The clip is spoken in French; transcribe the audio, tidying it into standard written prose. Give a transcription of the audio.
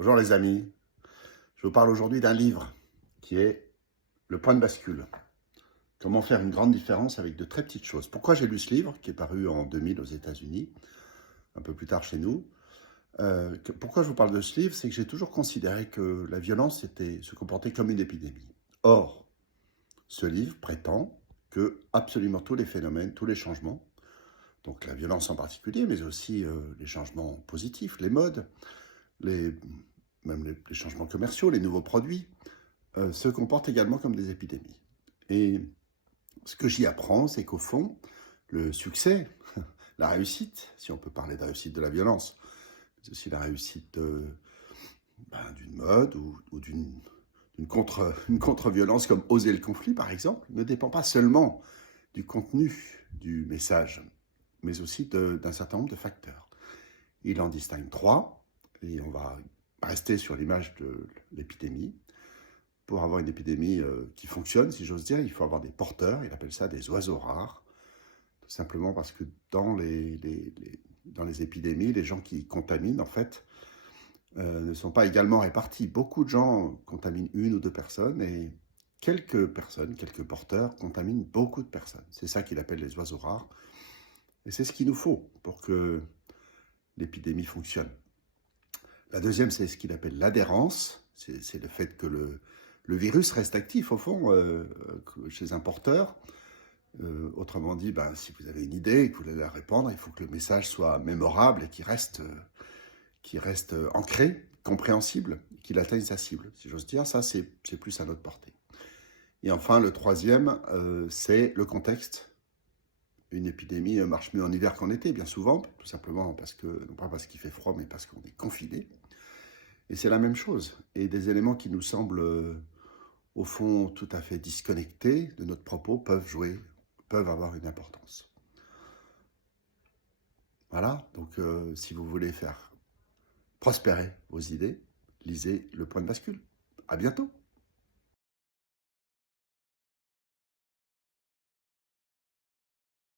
Bonjour les amis, je vous parle aujourd'hui d'un livre qui est Le point de bascule. Comment faire une grande différence avec de très petites choses. Pourquoi j'ai lu ce livre, qui est paru en 2000 aux États-Unis, un peu plus tard chez nous. Pourquoi je vous parle de ce livre, c'est que j'ai toujours considéré que la violence se comportait comme une épidémie. Or, ce livre prétend que absolument tous les phénomènes, tous les changements, donc la violence en particulier, mais aussi les changements positifs, les modes, les, même les changements commerciaux, les nouveaux produits, se comportent également comme des épidémies. Et ce que j'y apprends, c'est qu'au fond, le succès, la réussite, si on peut parler de réussite de la violence, mais aussi la réussite d'une mode ou une contre-violence comme oser le conflit, par exemple, ne dépend pas seulement du contenu du message, mais aussi d'un certain nombre de facteurs. Il en distingue trois, et on va rester sur l'image de l'épidémie. Pour avoir une épidémie qui fonctionne, si j'ose dire, il faut avoir des porteurs, il appelle ça des oiseaux rares, tout simplement parce que dans les épidémies, les gens qui contaminent, en fait, ne sont pas également répartis. Beaucoup de gens contaminent une ou deux personnes, et quelques personnes, quelques porteurs, contaminent beaucoup de personnes. C'est ça qu'il appelle les oiseaux rares, et c'est ce qu'il nous faut pour que l'épidémie fonctionne. La deuxième, c'est ce qu'il appelle l'adhérence, c'est le fait que le virus reste actif, au fond, chez un porteur. Autrement dit, si vous avez une idée et que vous voulez la répandre, il faut que le message soit mémorable et qu'il reste ancré, compréhensible, qu'il atteigne sa cible. Si j'ose dire, ça, c'est plus à notre portée. Et enfin, le troisième, c'est le contexte. Une épidémie marche mieux en hiver qu'en été, bien souvent, tout simplement non pas parce qu'il fait froid, mais parce qu'on est confiné. Et c'est la même chose. Et des éléments qui nous semblent au fond tout à fait disconnectés de notre propos peuvent avoir une importance. Voilà, donc si vous voulez faire prospérer vos idées, lisez Le Point de bascule. À bientôt.